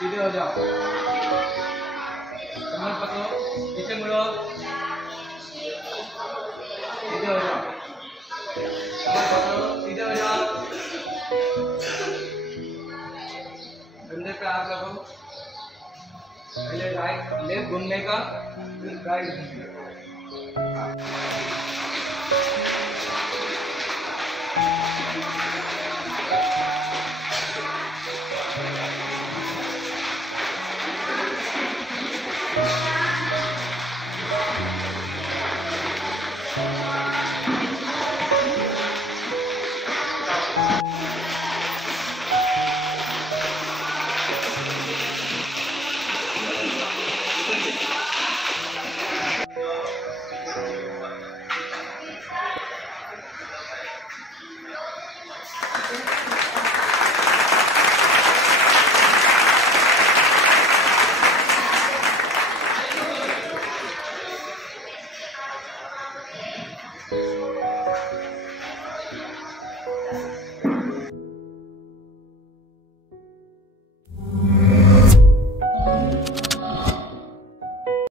सीधे हो जाओ, कमर पकड़ो, पीछे मुड़ो, सीधे हो जाओ, कमर पकड़ो, सीधे हो जाओ, कंधे पे हाथ रखो, पहले राइट लेफ्ट घूमने का, फिर राइट घूमने का।